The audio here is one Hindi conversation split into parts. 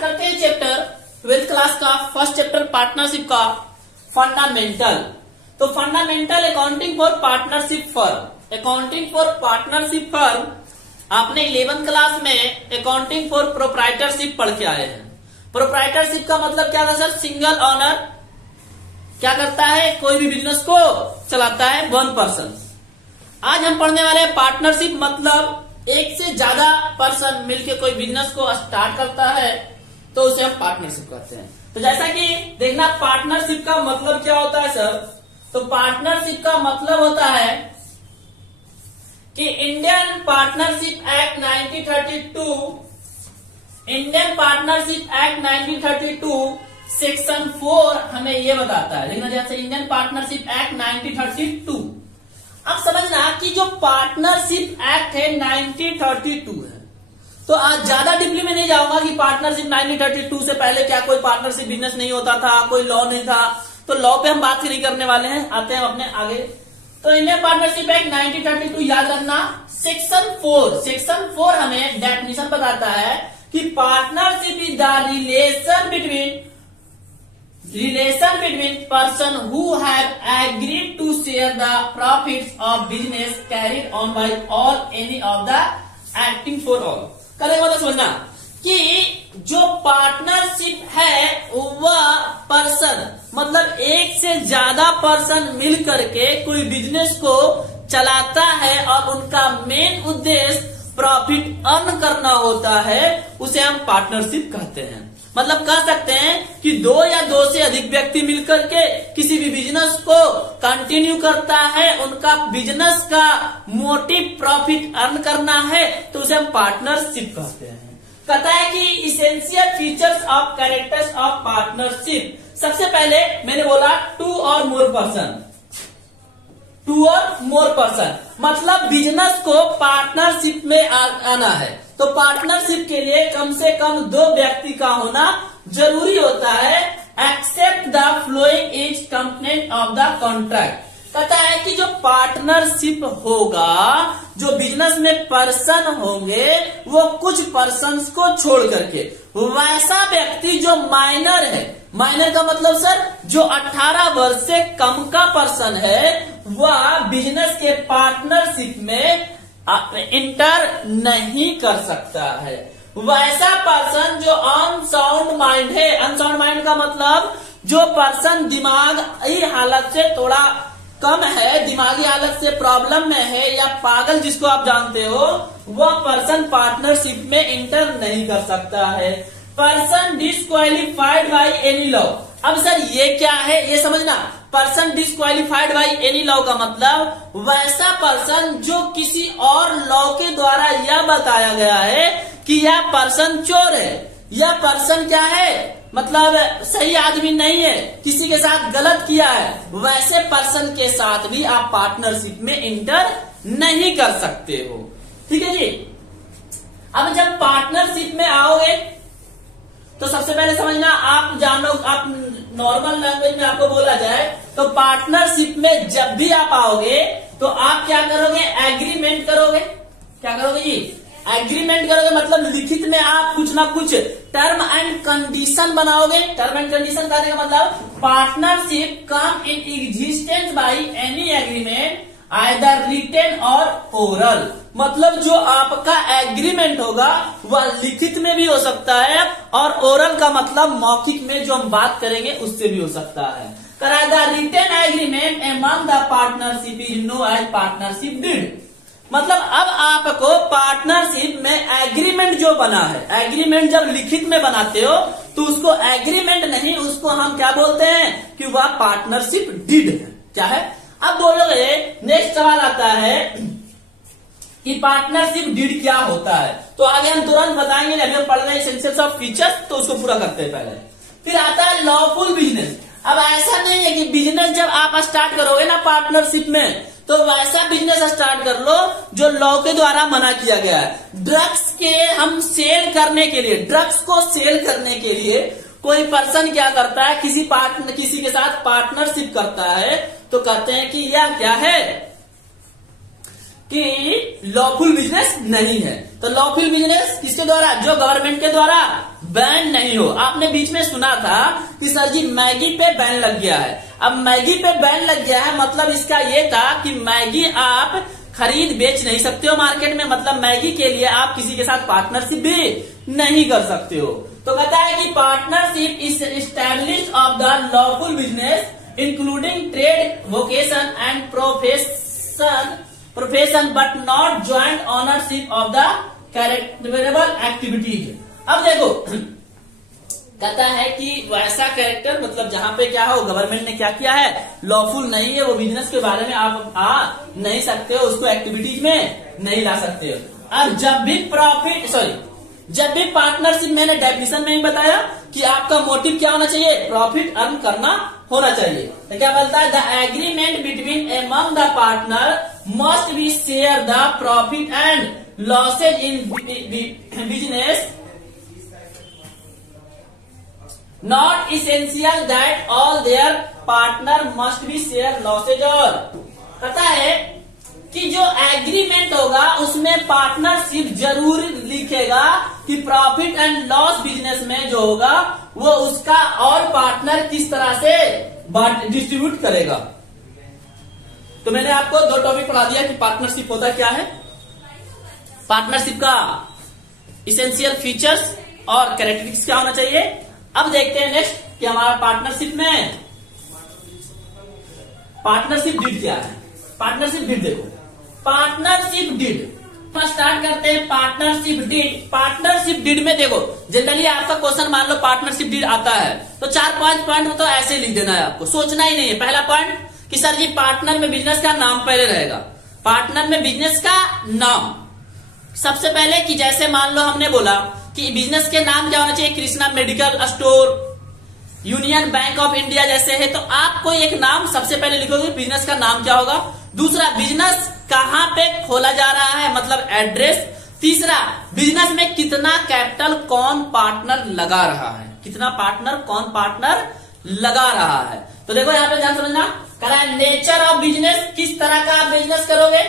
स्टार्ट करते हैं चैप्टर 12th क्लास का फर्स्ट चैप्टर पार्टनरशिप का फंडामेंटल। तो fundamental accounting for partnership firm. Accounting for partnership firm आपने 11th क्लास में अकाउंटिंग फॉर प्रोप्राइटरशिप पढ़ के आए हैं। प्रोप्राइटरशिप का मतलब क्या था सर? सिंगल ऑनर क्या करता है? कोई भी बिजनेस को चलाता है, वन पर्सन। आज हम पढ़ने वाले हैं पार्टनरशिप, मतलब एक से ज्यादा पर्सन मिलकर कोई बिजनेस को स्टार्ट करता है तो उसे हम पार्टनरशिप कहते हैं। तो जैसा कि देखना पार्टनरशिप का मतलब क्या होता है सर? तो पार्टनरशिप का मतलब होता है कि Indian partnership act 1932, Indian partnership act 1932 section 4 हमें ये बताता है। देखना जैसे इंडियन पार्टनरशिप एक्ट 1932। अब समझना कि जो पार्टनरशिप एक्ट है 1932 है। तो आज ज्यादा डीपली में नहीं जाऊंगा कि पार्टनरशिप 1932 से पहले क्या कोई पार्टनरशिप बिजनेस नहीं होता था, कोई लॉ नहीं था। तो लॉ पे हम बात नहीं करने वाले हैं, आते हैं अपने आगे। तो इंडियन पार्टनरशिप एक्ट 1932 याद रखना। सेक्शन 4 हमें डेफिनेशन बताता है कि partnership is the relation between person who have agreed to share the profits of business carried on by all any of the acting for all। करेंगे मतलब समझना कि जो पार्टनरशिप है वह पर्सन, मतलब एक से ज्यादा पर्सन मिल करके कोई बिजनेस को चलाता है और उनका मेन उद्देश्य प्रॉफिट अर्न करना होता है, उसे हम पार्टनरशिप कहते हैं। मतलब कह सकते हैं कि दो या दो से अधिक व्यक्ति मिलकर के किसी भी बिजनेस को कंटिन्यू करता है, उनका बिजनेस का मोटिव प्रॉफिट अर्न करना है, तो उसे हम पार्टनरशिप कहते हैं। कहता है कि essential features of characters of partnership. सबसे पहले मैंने बोला टू और मोर पर्सन, मतलब बिजनेस को पार्टनरशिप में आना है। तो पार्टनरशिप के लिए कम से कम दो व्यक्ति का होना जरूरी होता है, except the following is component of the contract. कहता है कि जो पार्टनरशिप होगा, जो बिजनेस में पर्सन होंगे, वो कुछ पर्सन्स को छोड़ करके वैसा व्यक्ति जो माइनर है, माइनर का मतलब सर जो 18 वर्ष से कम का पर्सन है, वह बिजनेस के पार्टनरशिप में इंटर नहीं कर सकता है। वैसा पर्सन जो अनसाउंड माइंड है, अनसाउंड माइंड का मतलब जो पर्सन दिमागी हालत से थोड़ा कम है, दिमागी हालत से प्रॉब्लम में है, या पागल जिसको आप जानते हो, वह पर्सन पार्टनरशिप में इंटर नहीं कर सकता है। Person disqualified by any law. अब सर ये क्या है, ये समझना। Person disqualified by any law का मतलब वैसा पर्सन जो किसी और लॉ के द्वारा यह बताया गया है कि यह पर्सन चोर है, यह पर्सन क्या है, मतलब सही आदमी नहीं है, किसी के साथ गलत किया है, वैसे पर्सन के साथ भी आप पार्टनरशिप में इंटर नहीं कर सकते हो। ठीक है जी। अब जब पार्टनरशिप में आओगे तो सबसे पहले समझना, आप जानो, आप नॉर्मल लैंग्वेज में आपको बोला जाए तो पार्टनरशिप में जब भी आप आओगे तो आप क्या करोगे? एग्रीमेंट करोगे। क्या करोगे जी? एग्रीमेंट करोगे, मतलब लिखित में आप कुछ ना कुछ टर्म एंड कंडीशन बनाओगे। टर्म एंड कंडीशन कहने का मतलब partnership come in existence by any agreement either written or oral. मतलब जो आपका एग्रीमेंट होगा वह लिखित में भी हो सकता है, और ओरल का मतलब मौखिक में जो हम बात करेंगे उससे भी हो सकता है। The written agreement among the partnership is known as partnership deed. मतलब अब आपको पार्टनरशिप में एग्रीमेंट जो बना है, एग्रीमेंट जब लिखित में बनाते हो तो उसको एग्रीमेंट नहीं, उसको हम क्या बोलते हैं कि वह पार्टनरशिप डीड है। क्या है? अब बोलोगे, नेक्स्ट सवाल आता है कि पार्टनरशिप डीड क्या होता है। तो आगे हम तुरंत बताएंगे, अभी हम पढ़ रहे हैं एसेंशियल्स ऑफ फीचर्स, तो उसको पूरा करते हैं पहले। फिर आता है लॉफुल बिजनेस। अब ऐसा नहीं है कि बिजनेस जब आप स्टार्ट करोगे ना पार्टनरशिप में, तो वैसा बिजनेस स्टार्ट कर लो जो लॉ के द्वारा मना किया गया है। ड्रग्स के हम सेल करने के लिए, ड्रग्स को सेल करने के लिए कोई पर्सन क्या करता है, किसी के साथ पार्टनरशिप करता है, तो कहते हैं कि यह क्या है, कि लॉफुल बिजनेस नहीं है। तो लॉफुल बिजनेस किसके द्वारा? जो गवर्नमेंट के द्वारा बैन नहीं हो। आपने बीच में सुना था कि सर जी मैगी पे बैन लग गया है। अब मैगी पे बैन लग गया है मतलब इसका ये था कि मैगी आप खरीद बेच नहीं सकते हो मार्केट में, मतलब मैगी के लिए आप किसी के साथ पार्टनरशिप भी नहीं कर सकते हो। तो कहता है कि partnership is established of the lawful business including trade vocation and profession but not joint ownership of the charitable activities. अब देखो कहता है कि वैसा कैरेक्टर मतलब जहां पे क्या हो, गवर्नमेंट ने क्या किया है, लॉफुल नहीं है, वो बिजनेस के बारे में आप आ नहीं सकते हो, उसको एक्टिविटीज में नहीं ला सकते हो। और जब भी पार्टनरशिप, मैंने डेफिनेशन में ही बताया कि आपका मोटिव क्या होना चाहिए, प्रॉफिट अर्न करना होना चाहिए। तो क्या बोलता है, the agreement between among the partner must be share the profit and losses in business, not essential that all there partner must be share losses. और कहता है कि जो एग्रीमेंट होगा उसमें पार्टनरशिप जरूर लिखेगा कि प्रॉफिट एंड लॉस बिजनेस में जो होगा वो उसका और पार्टनर किस तरह से डिस्ट्रीब्यूट करेगा। तो मैंने आपको दो टॉपिक पढ़ा दिया कि पार्टनरशिप होता क्या है, पार्टनरशिप का इसेंशियल फीचर्स और कैरेक्टरिस्टिक्स क्या होना चाहिए। अब देखते हैं नेक्स्ट कि हमारा पार्टनरशिप में पार्टनरशिप डीड क्या है। पार्टनरशिप डीड देखो, पार्टनरशिप डीड स्टार्ट करते हैं। पार्टनरशिप डीड में देखो जनरली आपका क्वेश्चन मान लो पार्टनरशिप डीड आता है तो 4-5 पॉइंट में तो ऐसे लिख देना है, आपको सोचना ही नहीं है। पहला पॉइंट कि सर जी पार्टनर में बिजनेस का नाम पहले रहेगा, पार्टनर में बिजनेस का नाम सबसे पहले, कि जैसे मान लो हमने बोला कि बिजनेस के नाम क्या होना चाहिए, Krishna medical store, union bank of India जैसे है, तो आपको एक नाम सबसे पहले लिखोगे, बिजनेस का नाम क्या होगा। दूसरा, बिजनेस कहां पे खोला जा रहा है मतलब एड्रेस। तीसरा, बिजनेस में कितना कैपिटल कौन पार्टनर लगा रहा है, कितना पार्टनर कौन पार्टनर लगा रहा है। तो देखो यहाँ पे ध्यान समझना, कह रहा है नेचर ऑफ बिजनेस, किस तरह का आप बिजनेस करोगे,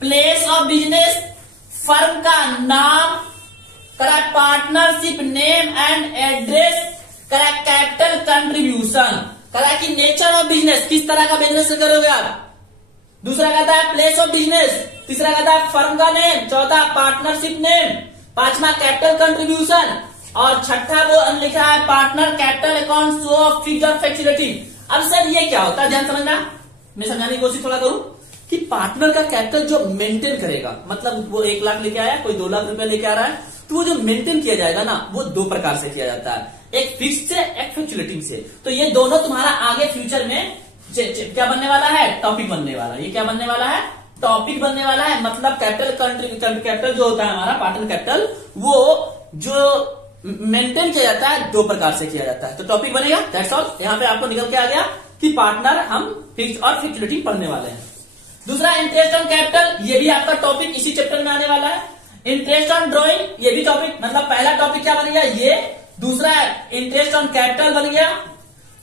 प्लेस ऑफ बिजनेस, फर्म का नाम, करा पार्टनरशिप नेम एंड एड्रेस, करा कैपिटल कंट्रीब्यूशन, करा कि नेचर ऑफ बिजनेस किस तरह का बिजनेस करोगे आप। दूसरा कहता है प्लेस ऑफ बिजनेस, तीसरा कहता है फर्म का नेम, चौथा पार्टनरशिप नेम, पांचवा कैपिटल कंट्रीब्यूशन और छठा वो लिखा है partner capital account show off figure facility. अब सर ये क्या होता है, ध्यान समझना, मैं समझाने की कोशिश थोड़ा करूं कि पार्टनर का कैपिटल जो मेंटेन करेगा, मतलब वो 1 लाख लेके आया, कोई 2 लाख रुपया लेके आ रहा है, तो वो जो मेंटेन किया जाएगा ना वो 2 प्रकार से किया जाता है, एक फिक्स से एक फ्लक्चुएटिंग से। तो ये दोनों तुम्हारा आगे फ्यूचर में क्या बनने वाला है, टॉपिक बनने वाला है। ये क्या बनने वाला है, टॉपिक बनने वाला है। मतलब कैपिटल जो होता है हमारा पार्टनर कैपिटल, वो जो मेंटेन किया जाता है 2 प्रकार से किया जाता है। तो टॉपिक बनेगा, दैट्स ऑल। यहाँ पे आपको निकल के आ गया कि पार्टनर हम फिक्स और फ्लक्चुएटिंग पढ़ने वाले हैं। दूसरा, इंटरेस्ट ऑन कैपिटल, ये भी आपका टॉपिक इसी चैप्टर में आने वाला है। इंटरेस्ट ऑन ड्रॉइंग, ये भी टॉपिक, मतलब पहला टॉपिक क्या बन गया ये, दूसरा इंटरेस्ट ऑन कैपिटल बन गया,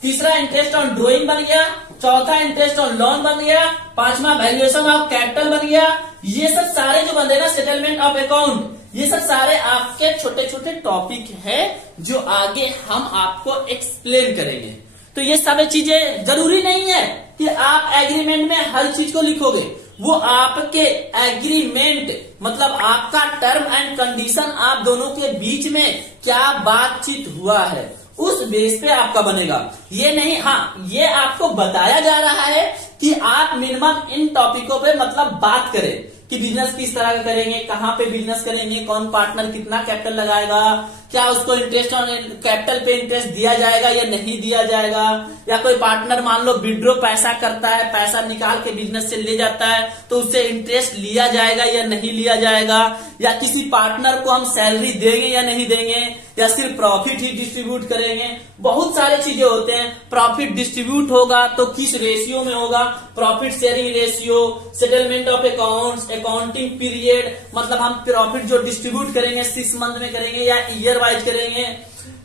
तीसरा इंटरेस्ट ऑन ड्रॉइंग बन गया, चौथा इंटरेस्ट ऑन लोन बन गया, पांचवा वैल्यूएशन ऑफ कैपिटल बन गया। ये सब सारे जो बन रहे ना, सेटलमेंट ऑफ अकाउंट, ये सब सारे आपके छोटे छोटे टॉपिक है जो आगे हम आपको एक्सप्लेन करेंगे। तो ये सब चीजें जरूरी नहीं है कि आप एग्रीमेंट में हर चीज को लिखोगे, वो आपके एग्रीमेंट मतलब आपका टर्म एंड कंडीशन आप दोनों के बीच में क्या बातचीत हुआ है उस बेस पे आपका बनेगा। ये नहीं, हाँ ये आपको बताया जा रहा है कि आप मिनिमम इन टॉपिकों पे मतलब बात करें कि बिजनेस किस तरह का करेंगे, कहां पे बिजनेस करेंगे, कौन पार्टनर कितना कैपिटल लगाएगा, क्या उसको इंटरेस्ट ऑन कैपिटल पे इंटरेस्ट दिया जाएगा या नहीं दिया जाएगा, या कोई पार्टनर मान लो विड्रॉ पैसा करता है, पैसा निकाल के बिजनेस से ले जाता है तो उससे इंटरेस्ट लिया जाएगा या नहीं लिया जाएगा, या किसी पार्टनर को हम सैलरी देंगे या नहीं देंगे, या सिर्फ प्रॉफिट ही डिस्ट्रीब्यूट करेंगे। बहुत सारे चीजें होते हैं। प्रॉफिट डिस्ट्रीब्यूट होगा तो किस रेशियो में होगा, profit sharing ratio, settlement of accounts, accounting period, मतलब हम प्रॉफिट जो डिस्ट्रीब्यूट करेंगे 6 मंथ में करेंगे या ईयर वाइज करेंगे,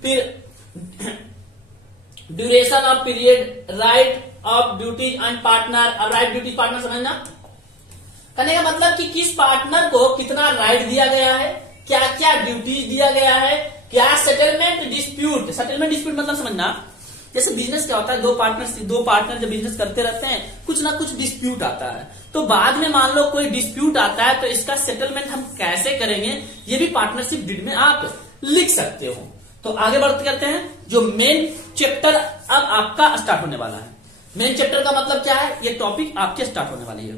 फिर duration of period, right of duty and partner. अब राइट ड्यूटी पार्टनर समझना, कहने का मतलब कि किस पार्टनर को कितना राइट दिया गया है, क्या क्या ड्यूटीज दिया गया है, क्या सेटलमेंट डिस्प्यूट मतलब समझना, जैसे बिजनेस क्या होता है, दो पार्टनर जब बिजनेस करते रहते हैं कुछ ना कुछ डिस्प्यूट आता है, तो बाद में मान लो कोई डिस्प्यूट आता है तो इसका सेटलमेंट हम कैसे करेंगे ये भी पार्टनरशिप डीड में आप लिख सकते हो। तो आगे बढ़ते करते हैं, जो मेन चैप्टर अब आपका स्टार्ट होने वाला है। मेन चैप्टर का मतलब क्या है, ये टॉपिक आपके स्टार्ट होने वाली है।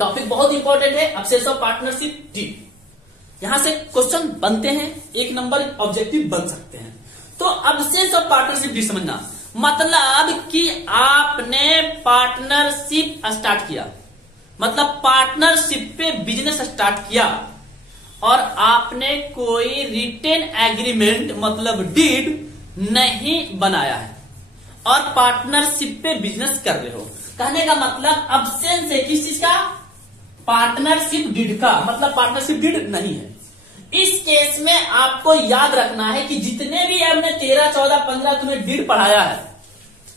टॉपिक बहुत इंपॉर्टेंट है, अब्सेंस ऑफ पार्टनरशिप डीड। यहां से क्वेश्चन बनते हैं, 1 नंबर ऑब्जेक्टिव बन सकते हैं। तो अब्सेंस ऑफ पार्टनरशिप डीड समझना मतलब कि आपने पार्टनरशिप स्टार्ट किया, मतलब पार्टनरशिप पे बिजनेस स्टार्ट किया और आपने कोई रिटेन एग्रीमेंट मतलब डीड नहीं बनाया है और पार्टनरशिप पे बिजनेस कर रहे हो। कहने का मतलब अब्सेंस है किस चीज का, पार्टनरशिप डीड का, मतलब पार्टनरशिप डीड नहीं है। इस केस में आपको याद रखना है कि जितने भी हमने 13, 14, 15 तुम्हें डीड पढ़ाया है,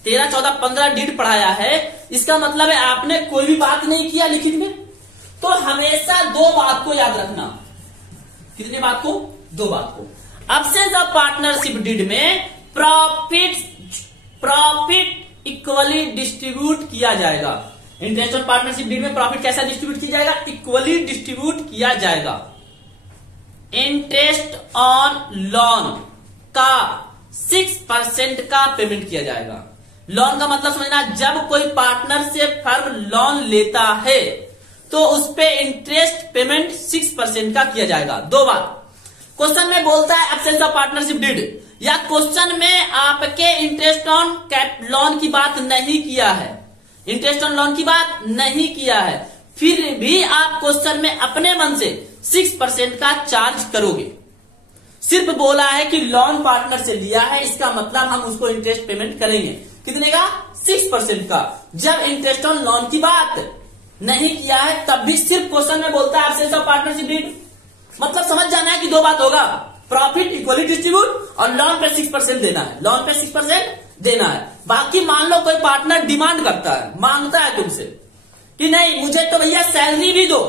13, 14, 15 डीड पढ़ाया है, इसका मतलब है आपने कोई भी बात नहीं किया लिखित में। तो हमेशा 2 बात को याद रखना, कितने बात को, 2 बात को। अब्सेंस ऑफ पार्टनरशिप डीड में प्रॉफिट इक्वली डिस्ट्रीब्यूट किया जाएगा। इंटरेस्ट ऑन पार्टनरशिप डीड में प्रॉफिट कैसा डिस्ट्रीब्यूट किया जाएगा, इक्वली डिस्ट्रीब्यूट किया जाएगा। इंटरेस्ट ऑन लोन का 6% का पेमेंट किया जाएगा। लोन का मतलब समझना, जब कोई पार्टनर से फर्म लोन लेता है तो उस पे इंटरेस्ट पेमेंट 6% का किया जाएगा। 2 बात, क्वेश्चन में बोलता है एब्सेंस ऑफ पार्टनरशिप डीड, या क्वेश्चन में आपके इंटरेस्ट ऑन लोन की बात नहीं किया है, इंटरेस्ट ऑन लोन की बात नहीं किया है, फिर भी आप क्वेश्चन में अपने मन से 6% का चार्ज करोगे। सिर्फ बोला है कि लोन पार्टनर से लिया है, इसका मतलब हम उसको इंटरेस्ट पेमेंट करेंगे, कितने का, 6% का। जब इंटरेस्ट ऑन लोन की बात नहीं किया है तब भी सिर्फ क्वेश्चन में बोलता है एब्सेंस ऑफ पार्टनरशिप डीड, मतलब समझ जाना है कि 2 बात होगा, प्रॉफिट इक्वली डिस्ट्रीब्यूट और लोन पे 6% देना है, लोन पे 6% देना है। बाकी मान लो कोई पार्टनर डिमांड करता है, मांगता है तुमसे कि नहीं मुझे तो भैया सैलरी भी दो,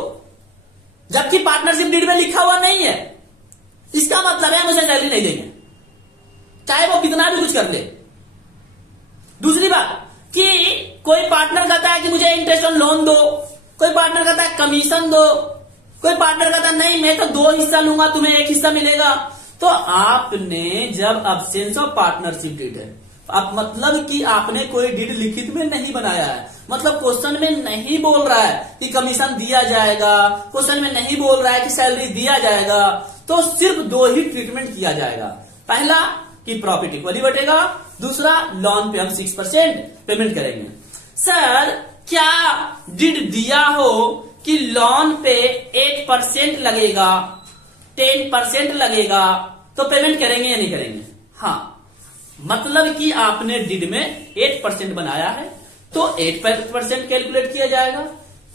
जबकि पार्टनरशिप डीड में लिखा हुआ नहीं है, इसका मतलब है मुझे सैलरी नहीं देंगे, चाहे वो कितना भी कुछ कर ले। दूसरी बात कि कोई पार्टनर कहता है कि मुझे इंटरेस्ट ऑन लोन दो, कोई पार्टनर कहता है कमीशन दो, कोई पार्टनर कहता है नहीं मैं तो 2 हिस्सा लूंगा, तुम्हें 1 हिस्सा मिलेगा। तो आपने जब अब्सेंस ऑफ पार्टनरशिप डीड है, अब मतलब कि आपने कोई डीड लिखित में नहीं बनाया है, मतलब क्वेश्चन में नहीं बोल रहा है कि कमीशन दिया जाएगा, क्वेश्चन में नहीं बोल रहा है कि सैलरी दिया जाएगा, तो सिर्फ 2 ही ट्रीटमेंट किया जाएगा। पहला कि प्रॉफिट इक्वली बटेगा, दूसरा लोन पे हम 6% पेमेंट करेंगे। सर क्या डीड दिया हो कि लोन पे 8% लगेगा, 10% लगेगा, तो पेमेंट करेंगे या नहीं करेंगे? हाँ, मतलब कि आपने डीड में 8% बनाया है तो 8% कैलकुलेट किया जाएगा,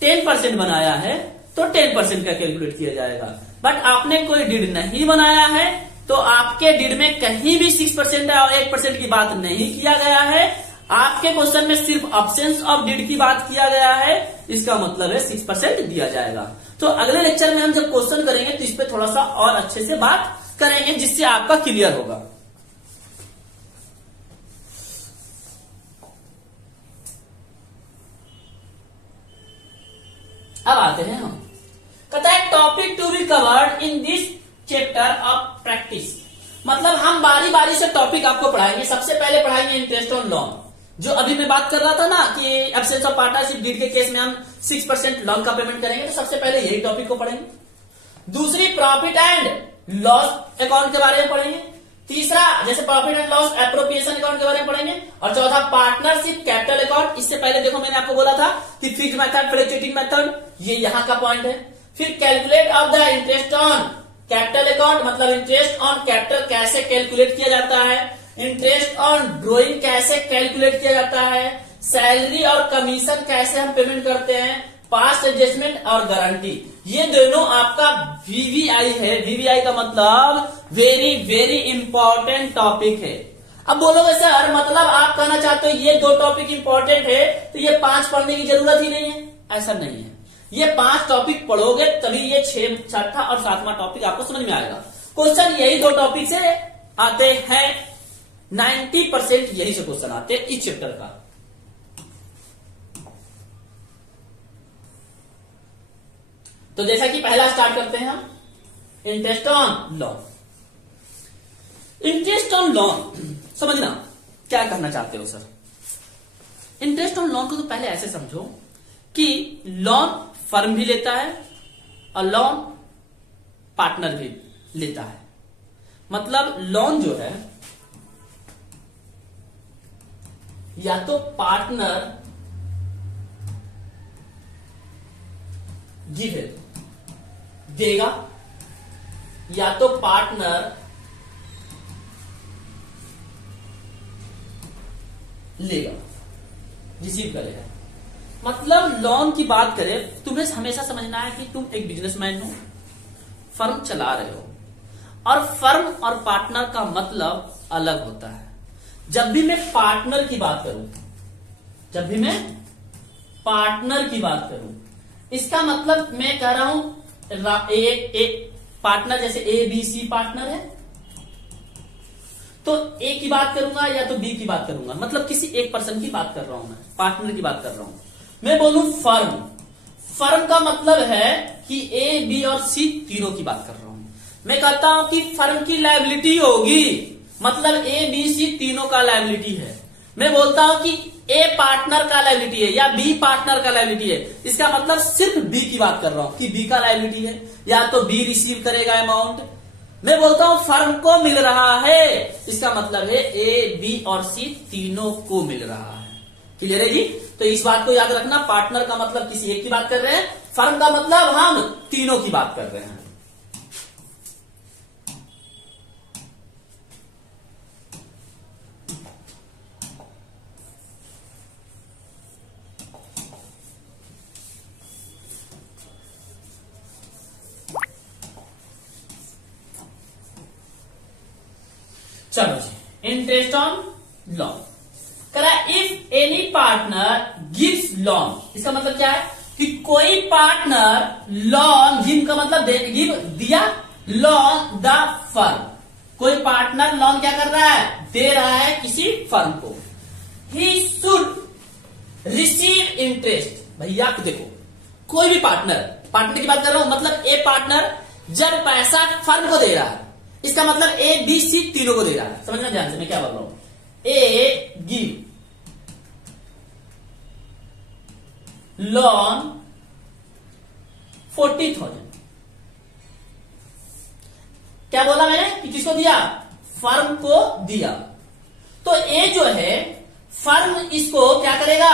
10% बनाया है तो 10% का कैलकुलेट किया जाएगा। बट आपने कोई डीड नहीं बनाया है तो आपके डीड में कहीं भी 6% और 8% की बात नहीं किया गया है, आपके क्वेश्चन में सिर्फ अब्सेंस ऑफ डीड की बात किया गया है, इसका मतलब है 6% दिया जाएगा। तो अगले लेक्चर में हम जब क्वेश्चन करेंगे तो इस पे थोड़ा सा और अच्छे से बात करेंगे जिससे आपका क्लियर होगा। अब आते हैं हम, कहता है topic to be covered in this chapter of practice, मतलब हम बारी बारी से टॉपिक आपको पढ़ाएंगे। सबसे पहले पढ़ाएंगे इंटरेस्ट ऑन लोन, जो अभी मैं बात कर रहा था ना कि एब्सेंस ऑफ पार्टनरशिप डीड के केस में हम 6% लोन का पेमेंट करेंगे, तो सबसे पहले यही टॉपिक को पढ़ेंगे। दूसरी प्रॉफिट एंड लॉस अकाउंट के बारे में पढ़ेंगे। तीसरा जैसे profit and loss appropriation account के बारे में पढ़ेंगे। और चौथा पार्टनरशिप कैपिटल अकाउंट। इससे पहले देखो मैंने आपको बोला था कि फिक्स्ड मेथड, फ्लक्चुएटिंग मेथड, ये यहाँ का पॉइंट है। फिर calculate of the interest on capital account, मतलब इंटरेस्ट ऑन कैपिटल कैसे कैलकुलेट किया जाता है, इंटरेस्ट ऑन ड्रॉइंग कैसे कैलकुलेट किया जाता है, सैलरी और कमीशन कैसे हम पेमेंट करते हैं, पास्ट एडजस्टमेंट और गारंटी, ये दोनों आपका वीवीआई है। वीवीआई का मतलब वेरी वेरी इंपॉर्टेंट टॉपिक है। अब बोलोगे सर मतलब आप कहना चाहते हो ये 2 टॉपिक इंपॉर्टेंट है तो ये 5 पढ़ने की जरूरत ही नहीं है, ऐसा नहीं है। ये 5 टॉपिक पढ़ोगे तभी ये 6, छठा और 7वां टॉपिक आपको समझ में आएगा। क्वेश्चन यही 2 टॉपिक से आते हैं, 90% यही से क्वेश्चन आते हैं इस चैप्टर का। तो जैसा कि पहला स्टार्ट करते हैं हम, interest on loan. Interest on loan समझना क्या कहना चाहते हो सर। इंटरेस्ट ऑन लोन को तो पहले ऐसे समझो कि लोन फर्म भी लेता है और लोन पार्टनर भी लेता है। मतलब लोन जो है या तो पार्टनर गिव देगा या तो पार्टनर लेगा, रिसीव करेगा। मतलब लोन की बात करें, तुम्हें हमेशा समझना है कि तुम एक बिजनेसमैन हो, फर्म चला रहे हो, और फर्म और पार्टनर का मतलब अलग होता है। जब भी मैं पार्टनर की बात करूं, इसका मतलब मैं कह रहा हूं एक पार्टनर, जैसे ए बी सी पार्टनर है, तो ए की बात करूंगा या तो बी की बात करूंगा। मतलब किसी एक पर्सन की बात कर रहा हूं, मैं पार्टनर की बात कर रहा हूं। मैं बोलूं फर्म का मतलब है कि ए बी और सी तीनों की बात कर रहा हूं। मैं कहता हूं कि फर्म की लायबिलिटी होगी, मतलब ए बी सी तीनों का लायबिलिटी है। मैं बोलता हूं कि ए पार्टनर का लायबिलिटी है या बी पार्टनर का लायबिलिटी है, इसका मतलब सिर्फ बी की बात कर रहा हूं कि बी का लायबिलिटी है, या तो बी रिसीव करेगा अमाउंट। मैं बोलता हूं फर्म को मिल रहा है, इसका मतलब है ए बी और सी तीनों को मिल रहा है। क्लियर है जी? तो इस बात को याद रखना, पार्टनर का मतलब किसी एक की बात कर रहे हैं, फर्म का मतलब हम तीनों की बात कर रहे हैं। चलो जी, इंटरेस्ट ऑन लोन करा। If any partner gives loan, इसका मतलब क्या है कि कोई पार्टनर लोन, गिव का मतलब गिव दिया, लोन द फर्म, कोई पार्टनर लोन क्या कर रहा है, दे रहा है किसी फर्म को। He should receive interest. भैया देखो, कोई भी पार्टनर की बात कर रहा हूं, मतलब ए पार्टनर जब पैसा फर्म को दे रहा है, इसका मतलब ए बी सी तीनों को दे रहा है। समझना ध्यान से मैं क्या बोल रहा हूं। ए गिव लोन 40,000, क्या बोला मैंने कि किसको दिया, फर्म को दिया। तो ए जो है फर्म इसको क्या करेगा,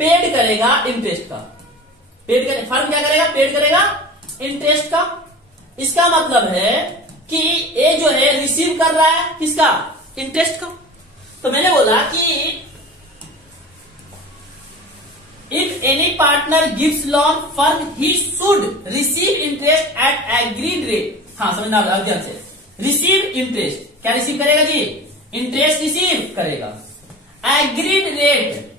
पेड करेगा इंटरेस्ट का, फर्म क्या करेगा, पेड करेगा इंटरेस्ट का। इसका मतलब है कि ए जो है रिसीव कर रहा है किसका, इंटरेस्ट का। तो मैंने बोला कि if any partner gives loan firm he should receive interest eight agreed rate. हाँ समझना ध्यान से, रिसीव इंटरेस्ट, क्या रिसीव करेगा जी, इंटरेस्ट रिसीव करेगा। एग्रीड रेट,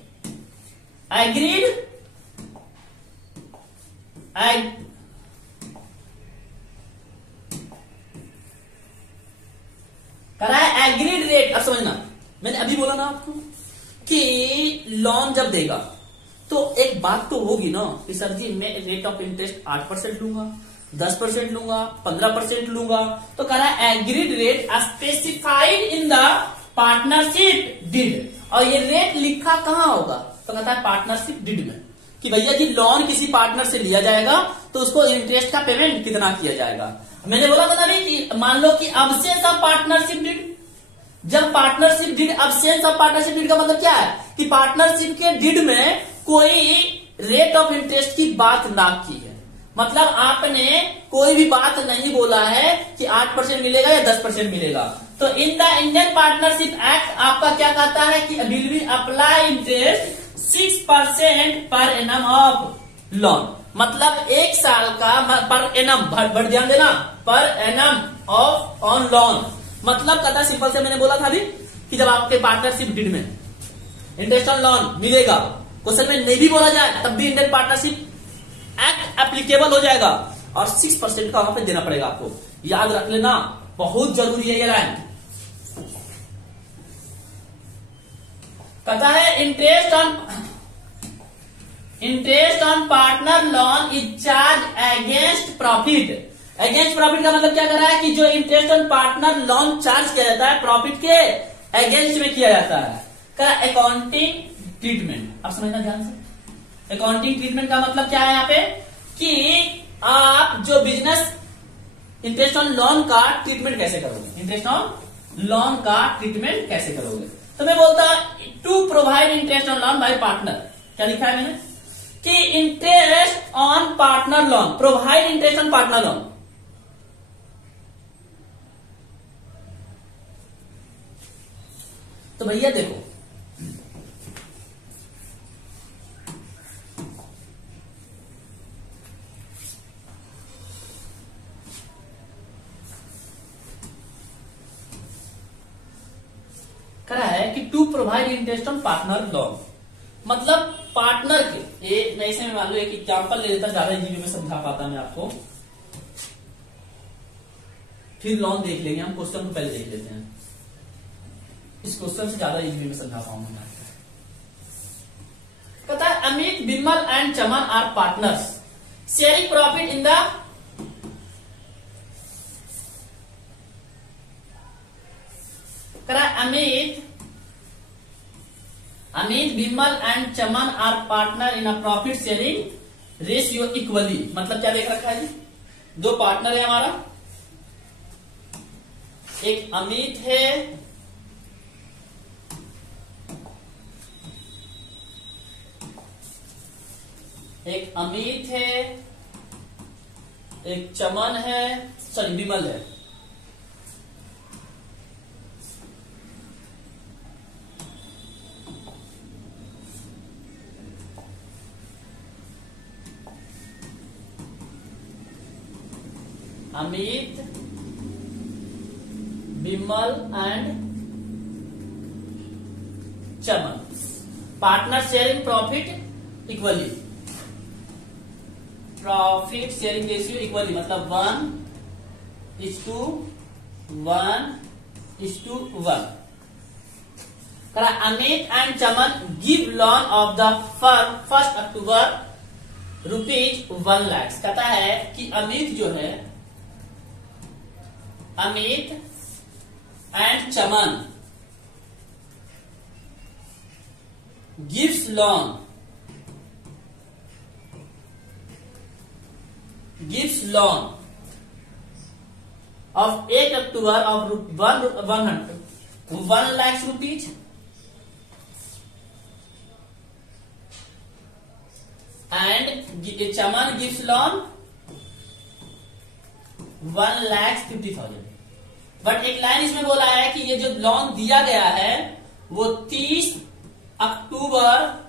करा है एग्रीड रेट। अब समझना, मैंने अभी बोला ना आपको कि लोन जब देगा तो एक बात तो होगी ना कि सर जी मैं रेट ऑफ इंटरेस्ट 8% लूंगा, 10% लूंगा, 15% लूंगा। तो कह रहा है agreed rate specified in the partnership did, और ये रेट लिखा कहां होगा, तो कहता है पार्टनरशिप डिड में, कि भैया जी लोन किसी पार्टनर से लिया जाएगा तो उसको इंटरेस्ट का पेमेंट कितना किया जाएगा। मैंने बोला था ना कि मान लो कि अब्सेंस ऑफ पार्टनरशिप डिड, जब partnership did, absence of partnership did का मतलब क्या है कि पार्टनरशिप के डिड में कोई रेट ऑफ इंटरेस्ट की बात ना की है, मतलब आपने कोई भी बात नहीं बोला है कि 8% मिलेगा या 10% मिलेगा। तो in the Indian partnership act आपका क्या कहता है कि will be apply interest 6% per annum of loan, मतलब 1 साल का पर एनम, बढ़ ध्यान देना, per annum of on loan. मतलब कहता सिंपल से मैंने बोला था अभी कि जब आपके पार्टनरशिप डिड में इंटरेस्ट ऑन लोन मिलेगा, क्वेश्चन में नहीं भी बोला जाए तब भी इंडियन पार्टनरशिप एक्ट एप्लीकेबल हो जाएगा और 6% का वहां पे देना पड़ेगा आपको। याद रख लेना, बहुत जरूरी है ये लाइन। कहता है interest on partner loan is charge against profit. Against profit का मतलब क्या कर रहा है कि जो interest on partner loan charge किया जाता है प्रॉफिट के अगेंस्ट में किया जाता है का अकाउंटिंग ट्रीटमेंट। आप समझना ध्यान से, अकाउंटिंग ट्रीटमेंट का मतलब क्या है यहाँ पे कि आप जो बिजनेस इंटरेस्ट ऑन लोन का ट्रीटमेंट कैसे करोगे, इंटरेस्ट ऑन लोन का ट्रीटमेंट कैसे करोगे। तो मैं बोलता to provide interest on loan by partner. क्या लिखा है मैंने कि interest on partner loan, provide interest on partner loan. तो भैया देखो, करा है कि to provide interest on partner loan, मतलब पार्टनर के ये मैं इसे मान लो एक एग्जांपल ले लेता, ज्यादा इजी में समझा पाता मैं आपको। फिर लोन देख लेंगे हम, क्वेश्चन को पहले देख लेते हैं, इस क्वेश्चन से ज्यादा इजी में समझा पाऊंगा मैं। कहता है Amit, Bimal and Chaman are partners sharing profit in the Amit, Bimal and Chaman are partner in a profit sharing ratio equally. मतलब क्या देख रखा है जी, दो पार्टनर है हमारा, एक अमित है एक चमन है, सॉरी बिमल है। Amit, Bimal and Chaman, partner sharing profit equally, profit sharing ratio equally, मतलब 1:1:1। Amit and Chaman give loan of the firm 1 अक्टूबर ₹1 लाख। कहता है कि अमित जो है, Amit and Chaman gives loan of 8 October of 1 lakhs rupees and Chaman gives loan 1,50,000। But एक लाइन इसमें बोला है कि ये जो लोन दिया गया है वो 30 अक्टूबर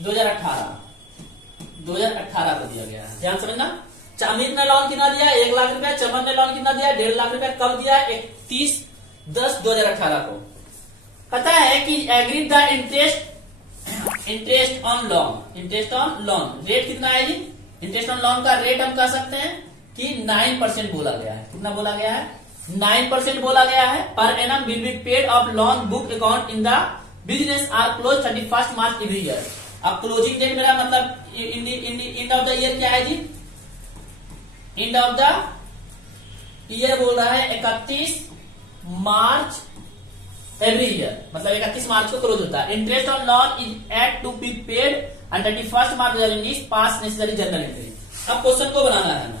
2018 को दिया गया है। ध्यान समझना, अमित ने लोन कितना दिया, 1 लाख रुपया, चमन ने लोन कितना दिया, 1.5 लाख रुपया। कब दिया, 31/10/2018 को। पता है कि agree the interest on loan rate कितना है जी, इंटरेस्ट ऑन लोन का रेट हम कह सकते हैं कि 9% बोला गया है। कितना बोला गया है, 9% बोला गया है। Per annum will be paid of loan book account in the business are close 31 March every year. अब क्लोजिंग डेट मेरा मतलब एंड ऑफ द ईयर क्या है जी, एंड ऑफ द ईयर बोल रहा है 31 मार्च एवरी ईयर, मतलब 31 मार्च को क्लोज होता है। Interest on loan is at to be paid on 31 March 2019 pass necessary journal entry. अब क्वेश्चन को बनाना है ना,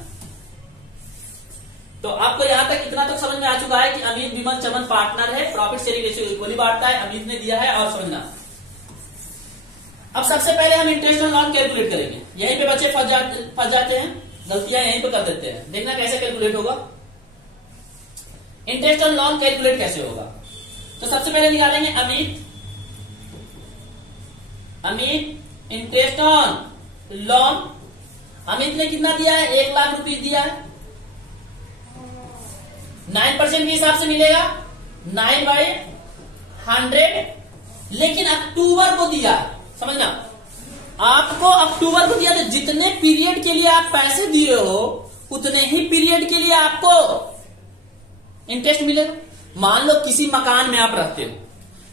तो आपको यहां तक इतना तक समझ में आ चुका है कि अमित, बिमल, चमन पार्टनर है, प्रॉफिट शेयरिंग रेशियो इक्वली बांटता है, अमित ने दिया है। और समझना, अब सबसे पहले हम इंटरेस्ट ऑन लोन कैलकुलेट करेंगे। यहीं पे बच्चे फंस जाते हैं, गलतियां यहीं पे कर देते हैं। देखना कैसे कैलकुलेट होगा, इंटरेस्ट ऑन लोन कैलकुलेट कैसे होगा। तो सबसे पहले निकालेंगे Amit interest on loan. Amit ने कितना दिया है, 1 लाख रुपए दिया है, 9% के हिसाब से मिलेगा 9/100, लेकिन अक्टूबर को दिया, समझना आपको अक्टूबर को दिया, तो जितने पीरियड के लिए आप पैसे दिए हो उतने ही पीरियड के लिए आपको इंटरेस्ट मिलेगा। मान लो किसी मकान में आप रहते हो,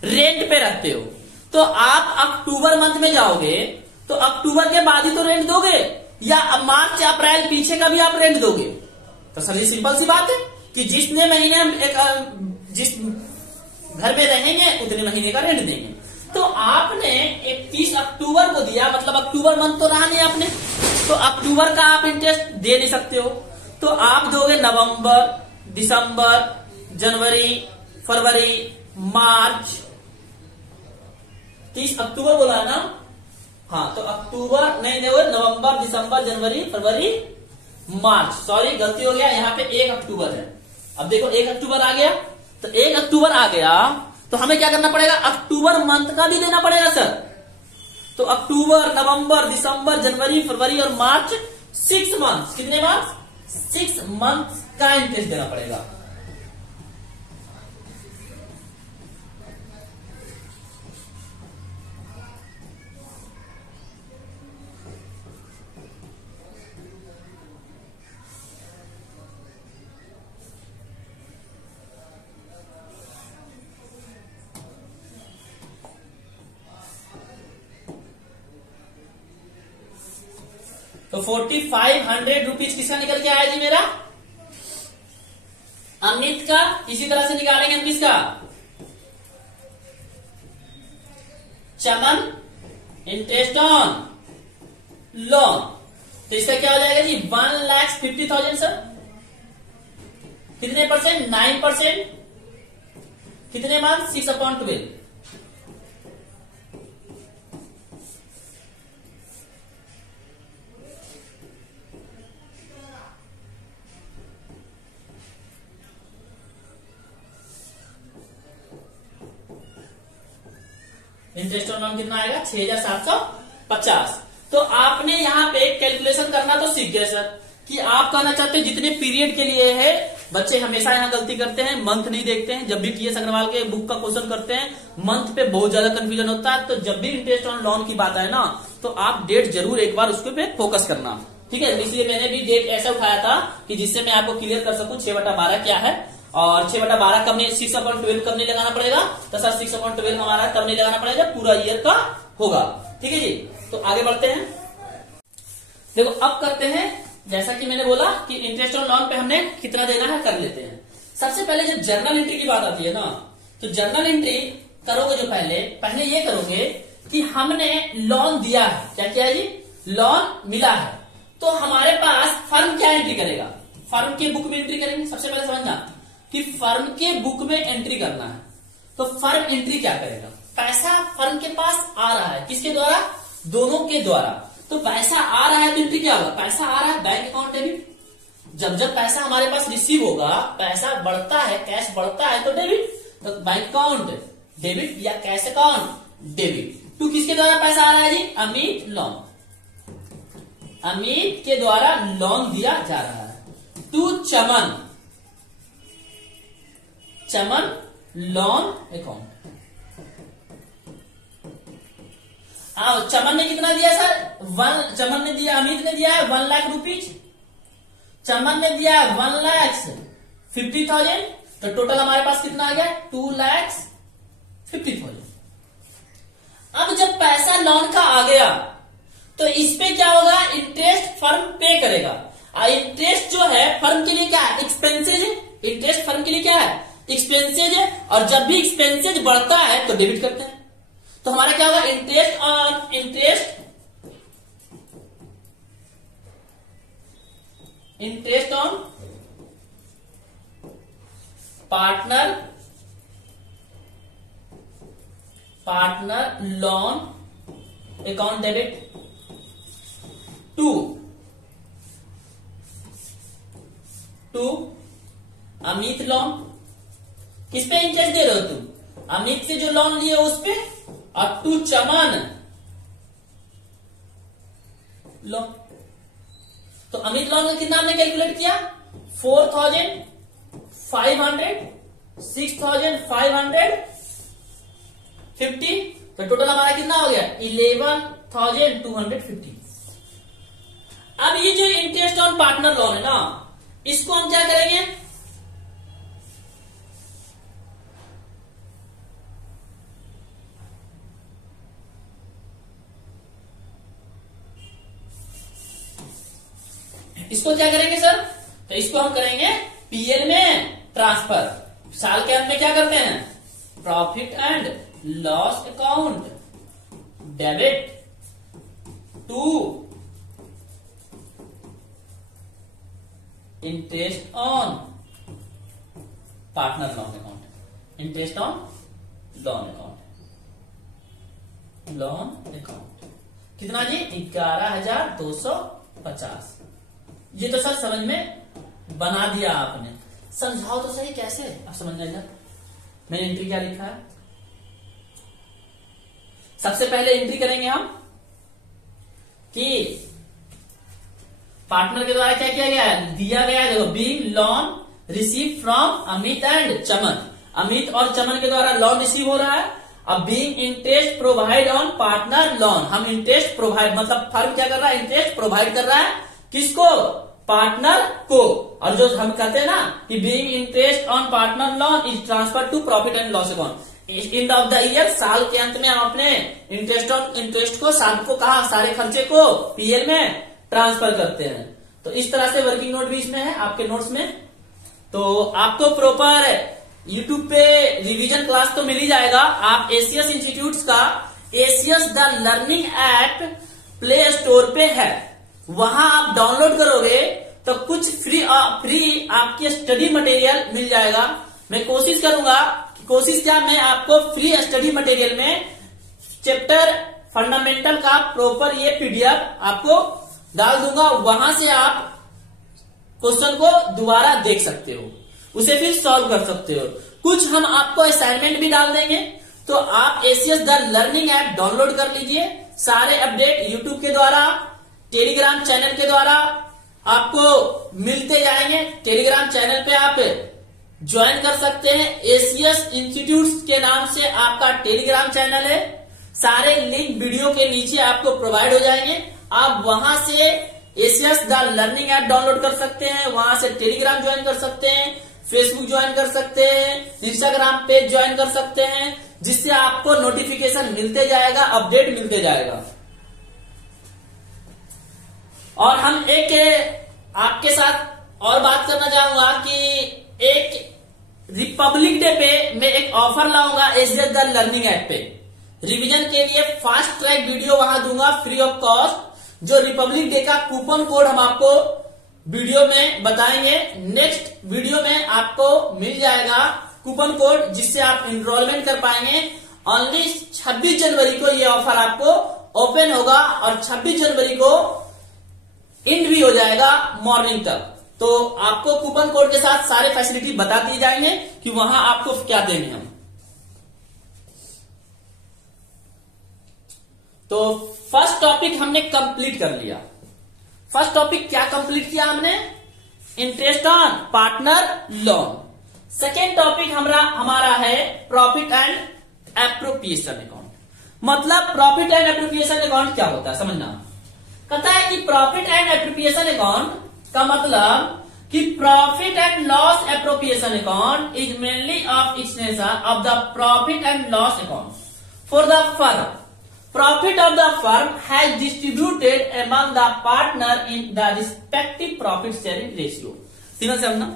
रेंट पे रहते हो, तो आप अक्टूबर मंथ में जाओगे तो अक्टूबर के बाद ही तो रेंट दोगे, या मार्च अप्रैल पीछे का भी आप रेंट दोगे। तो सर ये सिंपल सी बात है कि जितने महीने हम जिस घर में रहेंगे उतने महीने का रेंट देंगे। तो आपने 31 अक्टूबर को दिया, मतलब अक्टूबर मंथ तो रहा नहीं आपने, तो अक्टूबर का आप इंटरेस्ट दे नहीं सकते हो, तो आप दोगे नवंबर, दिसंबर, जनवरी, फरवरी, मार्च। 30 अक्टूबर बोला है ना, हाँ, तो अक्टूबर नहीं दोगे, नवंबर, दिसंबर, जनवरी, फरवरी, मार्च। सॉरी गलती हो गया, यहाँ पे 1 अक्टूबर है। अब देखो 1 अक्टूबर आ गया, तो 1 अक्टूबर आ गया तो हमें क्या करना पड़ेगा, अक्टूबर मंथ का भी देना पड़ेगा सर। तो अक्टूबर, नवंबर, दिसंबर, जनवरी, फरवरी और मार्च, 6 मंथ। कितने मंथ? 6 मंथ का इंटरेस्ट देना पड़ेगा। तो 4500 रुपीज किसका निकल के आया जी मेरा? अमित का। इसी तरह से निकालेंगे हम किसका? चमन इंटरेस्ट ऑन लोन। तो इसका क्या हो जाएगा जी? 1,50,000 सर। कितने परसेंट? 9%। कितने मंथ? 6/12। इंटरेस्ट ऑन लोन कितना आएगा? 6,750। तो आपने यहाँ पे कैलकुलेशन करना तो सीख गए सर, कि आप कहना चाहते हैं जितने पीरियड के लिए है। बच्चे हमेशा यहाँ गलती करते हैं, मंथ नहीं देखते हैं। जब भी टीएस अग्रवाल के बुक का क्वेश्चन करते हैं, मंथ पे बहुत ज्यादा कंफ्यूजन होता है। तो जब भी इंटरेस्ट ऑन लोन की बात आए ना, तो आप डेट जरूर एक बार उसके पे फोकस करना, ठीक है। इसलिए मैंने भी डेट ऐसा उठाया था कि जिससे मैं आपको क्लियर कर सकूं 6/12 क्या है, और 6/12 कब नहीं, 6/12 कब नहीं लगाना पड़ेगा। तो सर 6/12 हमारा कब नहीं लगाना पड़ेगा? पूरा ईयर का होगा, ठीक है जी। तो आगे बढ़ते हैं। देखो अब करते हैं, जैसा कि मैंने बोला कि इंटरेस्ट ऑन लोन पे हमने कितना देना है कर लेते हैं। सबसे पहले जब जर्नल एंट्री की बात आती है ना, तो जर्नल एंट्री करोगे जो पहले ये करोगे कि हमने लोन दिया है। क्या किया है जी? लोन मिला है। तो हमारे पास फर्म क्या एंट्री करेगा? फर्म के बुक में एंट्री करेंगे। सबसे पहले समझना कि फर्म के बुक में एंट्री करना है। तो फर्म एंट्री क्या करेगा? पैसा फर्म के पास आ रहा है, किसके द्वारा? दोनों के द्वारा। तो पैसा आ रहा है तो एंट्री क्या होगा? पैसा आ रहा है, बैंक अकाउंट डेबिट। जब पैसा हमारे पास रिसीव होगा, पैसा बढ़ता है, कैश बढ़ता है तो डेबिट। तो बैंक अकाउंट डेबिट या कैश अकाउंट डेबिट। तो किसके द्वारा पैसा आ रहा है जी? अमित लोन। अमित के द्वारा लोन दिया जा रहा है। To Chaman, Chaman loan account. Chaman ने कितना दिया सर? चमन ने दिया, अमित ने दिया है 1 लाख रुपीज। चमन ने दिया है 1,50,000। तो टोटल हमारे पास कितना आ गया? 2,50,000। अब जब पैसा लोन का आ गया तो इस पे क्या होगा? इंटरेस्ट फर्म पे करेगा। इंटरेस्ट जो है फर्म के लिए क्या है? एक्सपेंसेज है। इंटरेस्ट फर्म के लिए क्या है? एक्सपेंसेज है। और जब भी एक्सपेंसेज बढ़ता है तो डेबिट करते हैं। तो हमारा क्या होगा? Interest on interest, interest on partner loan account debit to Amit loan. किस पे इंटरेस्ट दे रहे हो तुम? अमित से जो लोन लिए उस पे। और टू चमन लोन। तो अमित लोन का कितना हमने कैलकुलेट किया? 4,500, 6,550। तो टोटल हमारा कितना हो गया? 11,000। 4,250। अब ये जो इंटरेस्ट ऑन पार्टनर लोन है ना, इसको हम क्या करेंगे, इसको क्या करेंगे सर, तो इसको हम करेंगे पीएल में ट्रांसफर। साल के अंत में क्या करते हैं, profit and loss account debit to interest on partner loan account, interest on loan account, loan account कितना जी, 11,250। ये तो सर समझ में बना दिया आपने, समझाओ तो सही कैसे, आप समझ जाइए मैंने एंट्री क्या लिखा है। सबसे पहले एंट्री करेंगे हम कि पार्टनर के द्वारा क्या किया गया है, दिया गया है, देखो being loan receive from Amit and Chaman, Amit और चमन के द्वारा लोन रिसीव हो रहा है। अब being interest provide on partner loan, हम इंटरेस्ट प्रोवाइड, मतलब फर्म क्या कर रहा है, इंटरेस्ट प्रोवाइड कर रहा है किसको, पार्टनर को। और जो हम कहते हैं ना कि being interest on partner loan is transfer to profit and loss account, end of the year, साल के अंत में हम अपने इंटरेस्ट को साल को कहा, सारे खर्चे को पीएल में ट्रांसफर करते हैं। तो इस तरह से वर्किंग नोट भी इसमें है आपके नोट्स में। तो आपको प्रॉपर यूट्यूब पे रिवीजन क्लास तो मिल ही जाएगा। आप एसीएस इंस्टीट्यूट्स का ACS the learning app play store पे है, वहां आप डाउनलोड करोगे तो कुछ फ्री आपकी स्टडी मटेरियल मिल जाएगा। मैं कोशिश करूंगा, कोशिश क्या, मैं आपको फ्री स्टडी मटेरियल में चैप्टर फंडामेंटल का प्रॉपर ये पीडीएफ आपको डाल दूंगा, वहां से आप क्वेश्चन को दोबारा देख सकते हो, उसे फिर सॉल्व कर सकते हो। कुछ हम आपको असाइनमेंट भी डाल देंगे, तो आप ACS the learning app download कर लीजिए। सारे अपडेट यूट्यूब के द्वारा, टेलीग्राम चैनल के द्वारा आपको मिलते जाएंगे। टेलीग्राम चैनल पे आप ज्वाइन कर सकते हैं, एसीएस इंस्टीट्यूट के नाम से आपका टेलीग्राम चैनल है। सारे लिंक वीडियो के नीचे आपको प्रोवाइड हो जाएंगे, आप वहां से ACS the learning app download कर सकते हैं, वहां से टेलीग्राम ज्वाइन कर सकते हैं, फेसबुक ज्वाइन कर सकते हैं, इंस्टाग्राम पेज ज्वाइन कर सकते हैं, जिससे आपको नोटिफिकेशन मिलते जाएगा, अपडेट मिलते जाएगा। और हम एक आपके साथ और बात करना चाहूंगा कि एक रिपब्लिक डे पे मैं एक ऑफर लाऊंगा एसीएस द लर्निंग ऐप पे, रिवीजन के लिए फास्ट ट्रैक वीडियो वहां दूंगा फ्री ऑफ कॉस्ट। जो रिपब्लिक डे का कूपन कोड हम आपको वीडियो में बताएंगे, नेक्स्ट वीडियो में आपको मिल जाएगा कूपन कोड, जिससे आप इनरोलमेंट कर पाएंगे। ओनली 26 जनवरी को ये ऑफर आपको ओपन होगा और 26 जनवरी को एंड भी हो जाएगा मॉर्निंग तक। तो आपको कूपन कोड के साथ सारे फैसिलिटी बता दिए जाएंगे कि वहां आपको क्या देंगे हम। तो फर्स्ट टॉपिक हमने कंप्लीट कर लिया। फर्स्ट टॉपिक क्या कंप्लीट किया हमने, interest on partner loan. Second topic हमारा है प्रॉफिट एंड एप्रोप्रिएशन अकाउंट। मतलब प्रॉफिट एंड एप्रोप्रिएशन अकाउंट क्या होता है समझना। कहता है कि प्रॉफिट एंड एप्रोप्रिएशन अकाउंट का मतलब कि profit and loss appropriation account is mainly of extension of the profit and loss account for the firm. Profit of the firm has distributed among the partner in the respective profit sharing ratio। Simple समझना,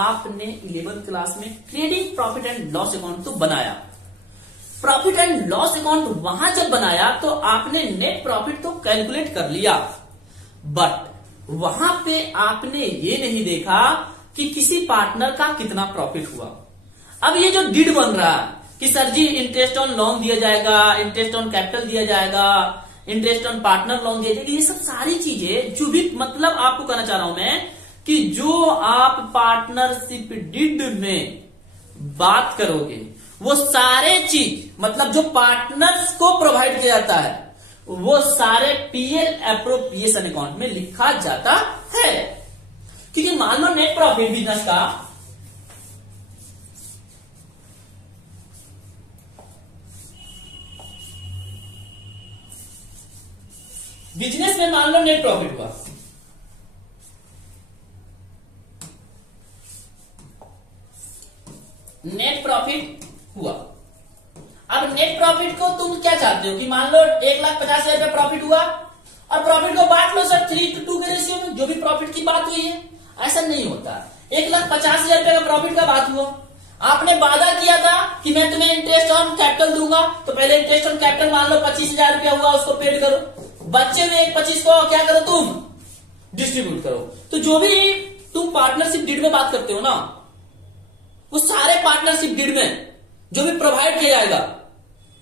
आपने 11th क्लास में trading profit and loss account तो बनाया। प्रॉफिट एंड लॉस अकाउंट वहां जब बनाया तो आपने नेट प्रॉफिट तो कैलकुलेट कर लिया, बट वहां पे आपने ये नहीं देखा कि किसी पार्टनर का कितना प्रॉफिट हुआ। अब ये जो डिड बन रहा है कि sir ji interest on loan दिया जाएगा, इंटरेस्ट ऑन कैपिटल दिया जाएगा, इंटरेस्ट ऑन पार्टनर लोन दिया जाएगा, ये सब सारी चीजें जो भी, मतलब आपको कहना चाह रहा हूं मैं कि जो आप पार्टनरशिप डिड में बात करोगे वो सारे चीज, मतलब जो पार्टनर्स को प्रोवाइड किया जाता है वो सारे पीएल एप्रोप्रिएशन अकाउंट में लिखा जाता है। क्योंकि मान लो नेट प्रॉफिट बिजनेस का बिजनेस में मान लो नेट प्रॉफिट हुआ, नेट प्रॉफिट हुआ। अब नेट प्रॉफिट को तुम क्या चाहते हो कि मान लो 1,50,000 रुपया प्रॉफिट हुआ और प्रॉफिट को बांट लो सर 3:2 के रेशियो में, जो भी प्रॉफिट की बात हुई है। ऐसा नहीं होता। 1,50,000 रुपये का प्रॉफिट का बात हुआ, आपने वादा किया था कि मैं तुम्हें इंटरेस्ट ऑन कैपिटल दूंगा, तो पहले इंटरेस्ट ऑन कैपिटल मान लो 25,000 रुपया हुआ, उसको पेड करो। बच्चे हुए 25 को क्या करो तुम डिस्ट्रीब्यूट करो। तो जो भी तुम पार्टनरशिप डीड में बात करते हो ना, वो सारे पार्टनरशिप डीड में जो भी प्रोवाइड किया जाएगा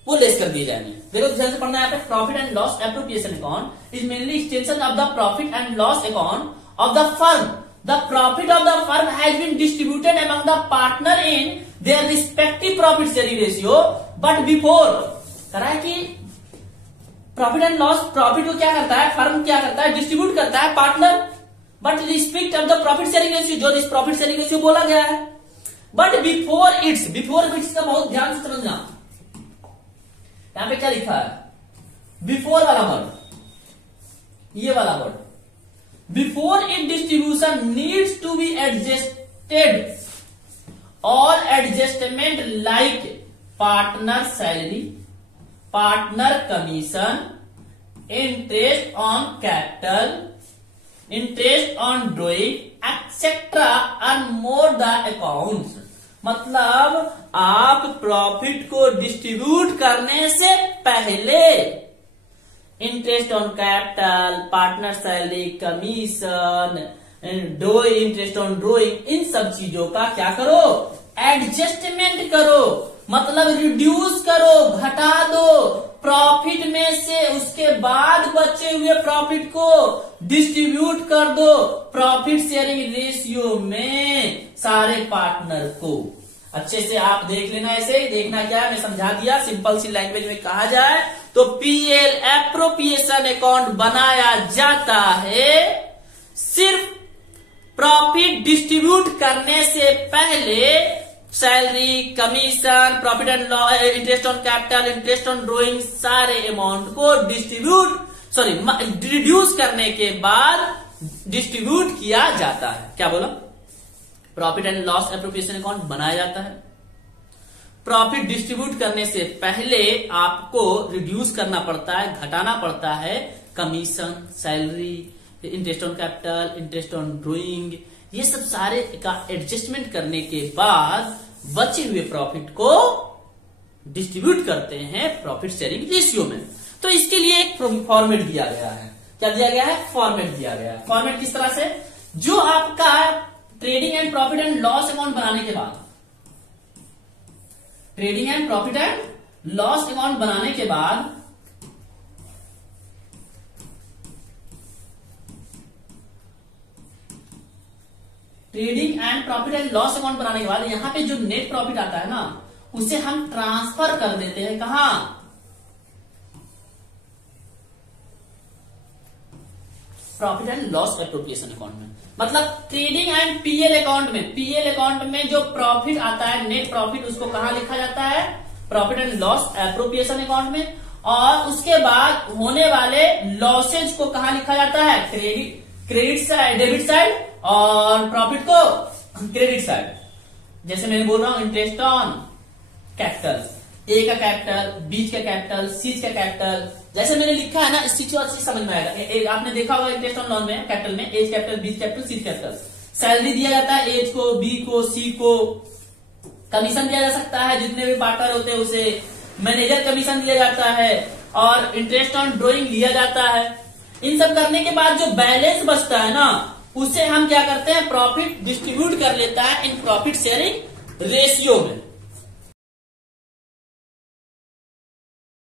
वो लेस कर दिए जाएंगे। देखो ध्यान से पढ़ना है यहाँ पे, profit and loss appropriation account is mainly extension of the profit and loss account of the firm. The profit of the firm has been distributed among the partner in their respective profit sharing ratio, but before करा है कि प्रॉफिट एंड लॉस, प्रॉफिट को क्या करता है फर्म, क्या करता है डिस्ट्रीब्यूट करता है partner, but respect of the profit sharing ratio, जो इस प्रॉफिट शेयरिंग रेशियो बोला गया है। बट बिफोर इट्स का बहुत ध्यान से समझना। यहां पे क्या लिखा है, बिफोर वाला वर्ड, ये वाला word, before its distribution needs to be adjusted or adjustment like partner salary, partner commission, interest on capital, interest on drawing, etc. are more the accounts। मतलब आप प्रॉफिट को डिस्ट्रीब्यूट करने से पहले interest on capital, partner salary, commission, interest on drawing, इन सब चीजों का क्या करो एडजस्टमेंट करो, मतलब रिड्यूस करो, घटा दो प्रॉफिट में से। उसके बाद बचे हुए प्रॉफिट को डिस्ट्रीब्यूट कर दो प्रॉफिट शेयरिंग रेशियो में सारे पार्टनर को। अच्छे से आप देख लेना, ऐसे ही देखना क्या है मैं समझा दिया, सिंपल सी लैंग्वेज में कहा जाए तो पीएल एप्रोप्रिएशन अकाउंट बनाया जाता है सिर्फ प्रॉफिट डिस्ट्रीब्यूट करने से पहले। Salary, commission, profit and loss, interest on capital, interest on drawing, सारे अमाउंट को रिड्यूस करने के बाद डिस्ट्रीब्यूट किया जाता है। क्या बोला, profit and loss appropriation account बनाया जाता है। प्रॉफिट डिस्ट्रीब्यूट करने से पहले आपको रिड्यूस करना पड़ता है, घटाना पड़ता है commission, salary, interest on capital, interest on drawing, ये सब सारे का एडजस्टमेंट करने के बाद बचे हुए प्रॉफिट को डिस्ट्रीब्यूट करते हैं प्रॉफिट शेयरिंग रेशियो में। तो इसके लिए एक फॉर्मेट दिया गया है। क्या दिया गया है, फॉर्मेट दिया गया है। फॉर्मेट किस तरह से, जो आपका trading and profit and loss account बनाने के बाद, trading and profit and loss account बनाने के बाद trading and profit and loss account बनाने के बाद यहां पे जो नेट प्रॉफिट आता है ना, उसे हम ट्रांसफर कर देते हैं कहां, profit and loss appropriation account में। मतलब ट्रेडिंग एंड पीएल अकाउंट में जो प्रॉफिट आता है नेट प्रॉफिट, उसको कहां लिखा जाता है, profit and loss appropriation account में। और उसके बाद होने वाले लॉसेज को कहां लिखा जाता है, क्रेडिट साइड, डेबिट साइड, और प्रॉफिट को क्रेडिट साइड। जैसे मैं बोल रहा हूं इंटरेस्ट ऑन कैपिटल, ए का कैपिटल, बी का कैपिटल, सी का कैपिटल, जैसे मैंने लिखा है ना, इस चीज को अच्छे से समझ में आएगा। आपने देखा होगा इंटरेस्ट ऑन लोन में कैपिटल में एज कैपिटल, बी कैपिटल, सी कैपिटल, सैलरी दिया जाता है एज को, बी को, सी को, कमीशन दिया जा सकता है जितने भी पार्टनर होते हैं उसे, मैनेजर कमीशन दिया जाता है, और इंटरेस्ट ऑन ड्रोइंग लिया जाता है। इन सब करने के बाद जो बैलेंस बचता है ना, उसे हम क्या करते हैं, प्रॉफिट डिस्ट्रीब्यूट कर लेता है इन प्रॉफिट शेयरिंग रेशियो में।